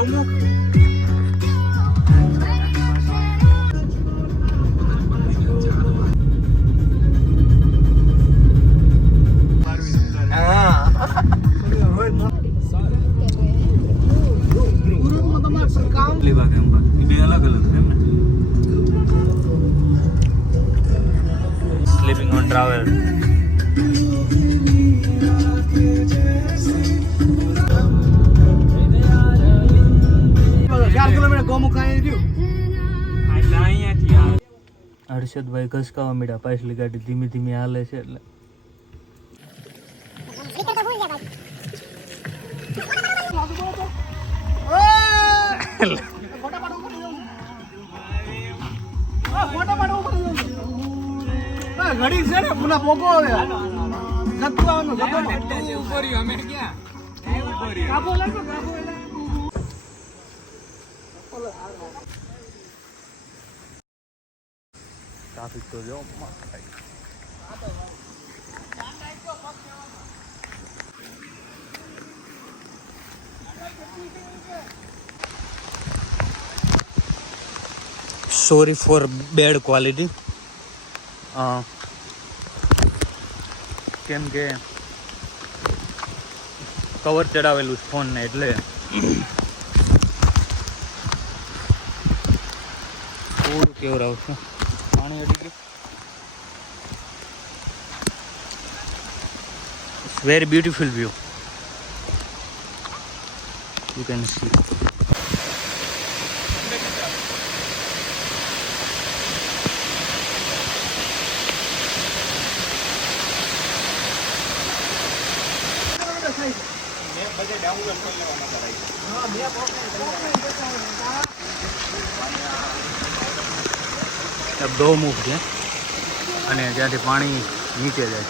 ગૌમુખ travel Harshadbhai ઘસકાવા મીડા પાછલી ગાડી ધીમે ધીમે હાલે છે એટલે ઘડી છે ને પુના પોકો આવે જતું આવવાનું જતું ઉપર અમે ક્યાં કાબુ લાગો કાબુ ટ્રાફિક તો જો સોરી ફોર બેડ ક્વોલિટી કેમ કે કવર ચડાવેલું છે ફોન ને એટલે થોડું કેવું આવશે પાણી અડી ગયું it's very beautiful view you can see Gaumukh છે અને ત્યાંથી પાણી નીચે જાય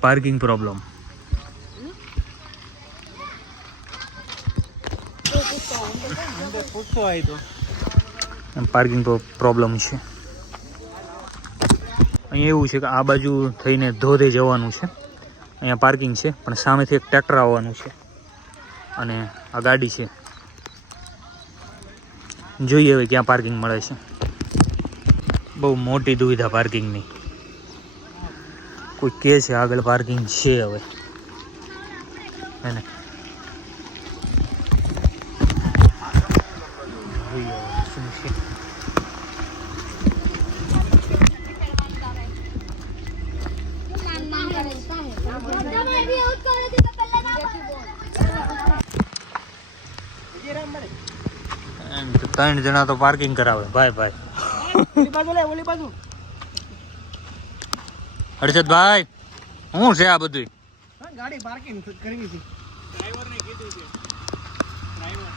પાર્કિંગ પ્રોબ્લેમ પાર્કિંગ પ્રોબ્લેમ છે અહીંયા એવું છે કે આ બાજુ થઈને ધોધે જવાનું છે અહીંયા પાર્કિંગ છે પણ સામેથી એક ટ્રેક્ટર આવવાનું છે અને આ ગાડી છે જોઈએ હવે ક્યાં પાર્કિંગ મળે છે બહુ મોટી દુવિધા પાર્કિંગની કોઈ કહે છે આગળ પાર્કિંગ છે હવે એને ત્રણ જણા તો પાર્કિંગ કરાવે ભાઈ ભાઈ હર્ષદભાઈ શું છે આ બધું ગાડી પાર્કિંગ કરવી છે ડ્રાઈવરને કીધું છે ડ્રાઈવર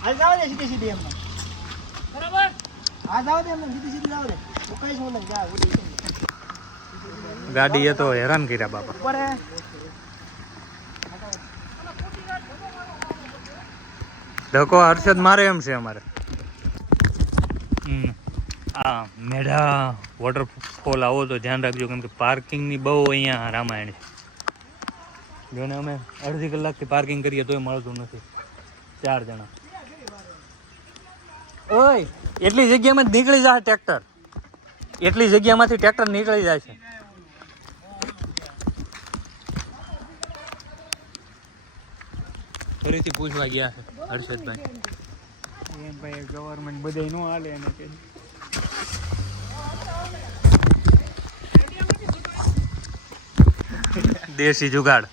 હાલ જાવ દે સીધી સીધી એમ બરાબર આ જાવ દે એમ સીધી સીધી જાવ દે કઈ શું લઈ જાવ ગાડી એ તો હેરાન કર્યા બાપા ઉપર ધક્કો હર્ષદ મારે એમ છે અમારે આ મેઢા વોટરફોલ આવો તો ધ્યાન રાખજો કેમ કે પાર્કિંગની બહુ અહીંયા રામાયણ છે જોને અમે અડધી કલાકથી પાર્કિંગ કરીએ તોય મળતું નથી 4 જણા ઓય એટલી જગ્યામાં નીકળી જાય ટ્રેક્ટર એટલી જગ્યામાંથી ટ્રેક્ટર નીકળી જાય છે ફરીથી પૂછવા ગયા છે હર્ષદભાઈ ભાઈ ગવર્મેન્ટ બધે નો હાલે એને કે દેશી જુગાડ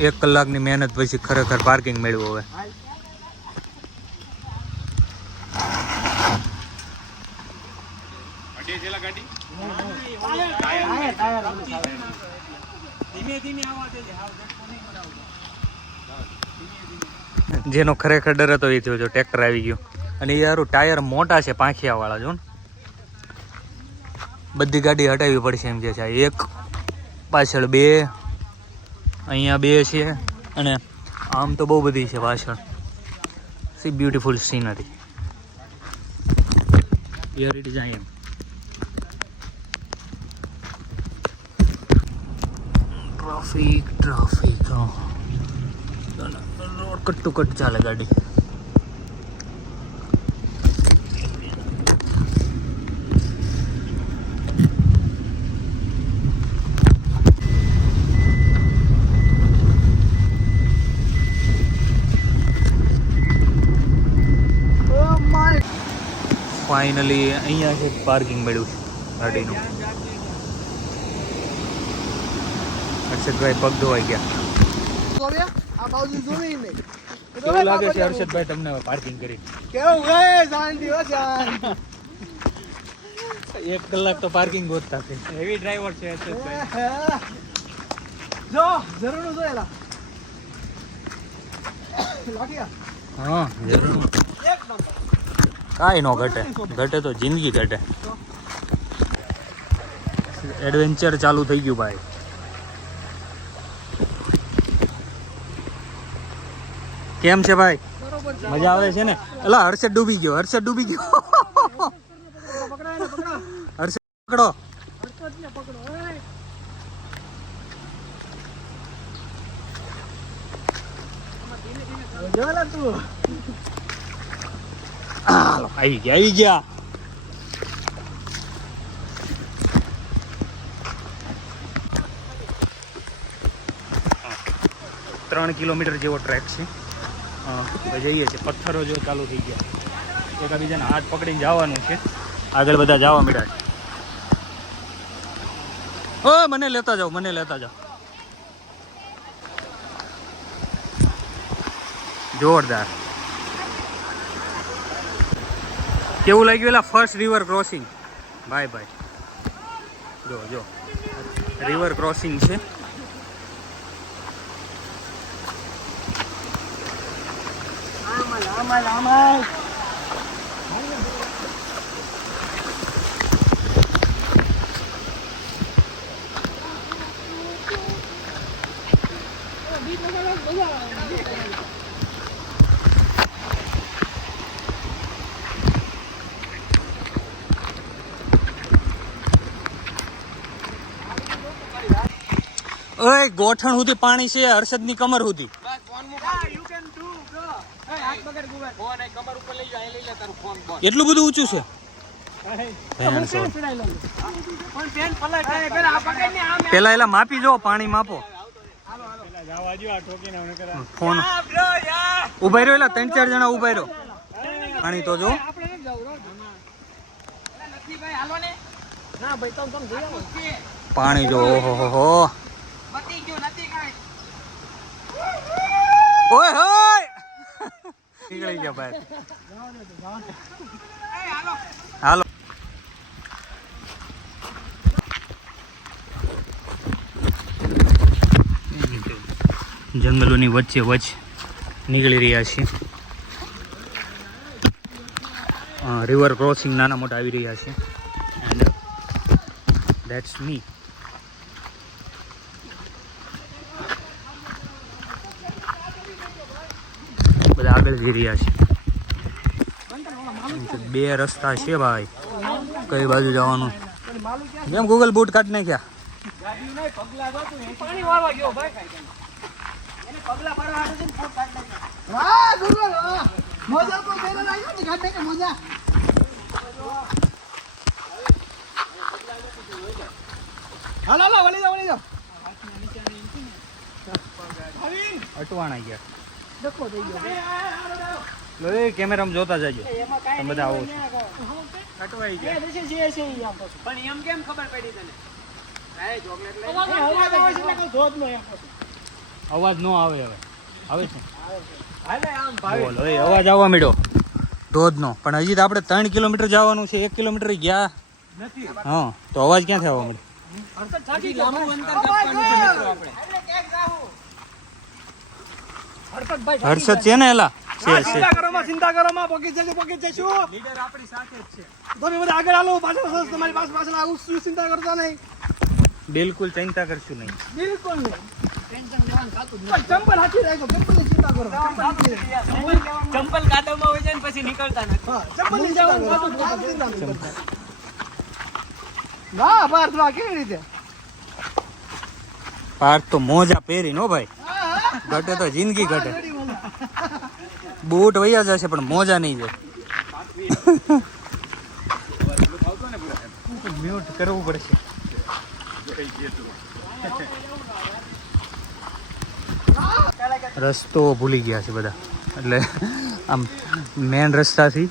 1 કલાકની મહેનત પછી ખરેખર પાર્કિંગ મળ્યું હવે જેનો ખરેખર ડર હતો એ થયો જો ટ્રેક્ટર આવી ગયું અને યાર ટાયર મોટા છે પાંખિયા વાળા જો ને બધી ગાડી હટાવવી પડશે એમ કે છે એક પાછળ 2 અહીંયા 2 છે અને આમ તો બહુ બધી છે પાછળ see beautiful scenery. Here it is I am. Traffic road cut to cut ચાલે ગાડી. ફાઇનલી અહીંયા છે પાર્કિંગ મળ્યું છે ગાડીનું. હર્ષદભાઈ પગ ધોવાઈ ગયા. આ બાજુ જોઈ નહીં. કેવું લાગે છે હર્ષદભાઈ તમને પાર્કિંગ કરી? કેવું હે શાંતિ હો શાંતિ. 1 કલાક તો પાર્કિંગ ગોતતા છે. હેવી ડ્રાઈવર છે હર્ષદભાઈ. જો જરૂર નું જોયેલા લાઠિયા. હા જરૂર. એક નંબર. કાંઈ નો ઘટે. ઘટે તો જિંદગી ઘટે. એડવેન્ચર ચાલુ થઈ ગયું ભાઈ. કેમ છે ભાઈ? મજા આવે છે ને? એલા હર્ષદ ડૂબી ગયો. હર્ષદ ડૂબી ગયો. હર્ષદ પકડો. જોયેલા તું. આવી ગયા. 3 કિલોમીટર જેવો ટ્રેક છે. જઈએ છીએ. પથ્થરો જો ચાલુ થઈ ગયા. એકબીજાના હાથ પકડીને જવાનું છે. આગળ બધા જવા માંડ્યા છે. ઓ મને લેતા જાઓ. જોરદાર. કેવું લાગ્યું એલા ફર્સ્ટ રિવર ક્રોસિંગ? ભાઈ જો રિવર ક્રોસિંગ છે. આમાલ. ઓય ગોઠણ સુધી પાણી છે. હર્ષદની કમર સુધી. એટલું બધું ઊંચું છે? પેલા એલા માપી જો. પાણી માપો. ફોન ઉભા રહ્યો. એલા 3-4 જણા ઉભા રહ્યો. પાણી તો જો. પાણી જો. ઓહો ઓય હોય નીકળી ગયા ભાઈ. હાલો. જંગલોની વચ્ચે નીકળી રહ્યા છીએ. રિવર ક્રોસિંગ નાના મોટા આવી રહ્યા છે. એન્ડ ધેટ્સ મી. બધા આગળ જઈ રહ્યા છે. 2 રસ્તા છે ભાઈ. કઈ બાજુ જવાનું? જેમ ગૂગલ બૂટ કાઢી નાખ્યા. અટવાણા ગયા. કેમેરામાં જોતા જજો. તમે બધા આવો છો. અટવાઈ ગયા. પણ એમ કેમ ખબર પડી તને? અવાજ નો આવે. હવે આવે છે. બોલો અવાજ આવવા માંડ્યો ધોધનો. પણ હજી તો આપણે 3 કિલોમીટર જવાનું છે. 1 કિલોમીટર ગયા નથી. હા તો અવાજ ક્યાંથી આવવા માંડ્યો? હર્ષદ છે ને? એલા ચિંતા કરો માં પગી જશું. લીડર આપણી સાથે જ છે. તમે બધા આગળ હાલો. પાછળ તમારી પાછળ આવું. ચિંતા કરતા નહીં. બિલકુલ ચિંતા કરશું નહીં. બિલકુલ નહીં. ટેન્શન ચંપલ હાથી રાખો, ચંપલની ચિંતા કરો. ચંપલ કાદવમાં હોય જાય ને પછી નીકળતા નથી. હા, ચંપલની ચિંતા કરો. વાહ, પાર્થ વાહ, કેવી રીતે? પાર્થ તો મોજા પહેરી નો ભાઈ, ઘટે તો જિંદગી ઘટે. બૂટ વૈયા જશે પણ મોજા નહીં જાય. મ્યુટ કરવું પડશે. રસ્તો ભૂલી ગયા છે બધા, એટલે આમ મેન રસ્તાથી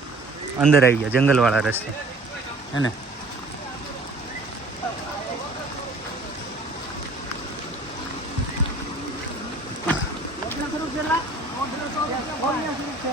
અંદર આવી ગયા જંગલવાળા રસ્તે, હે ને? સ્વરૂપ જેટલા? સ્વરૂપ છે.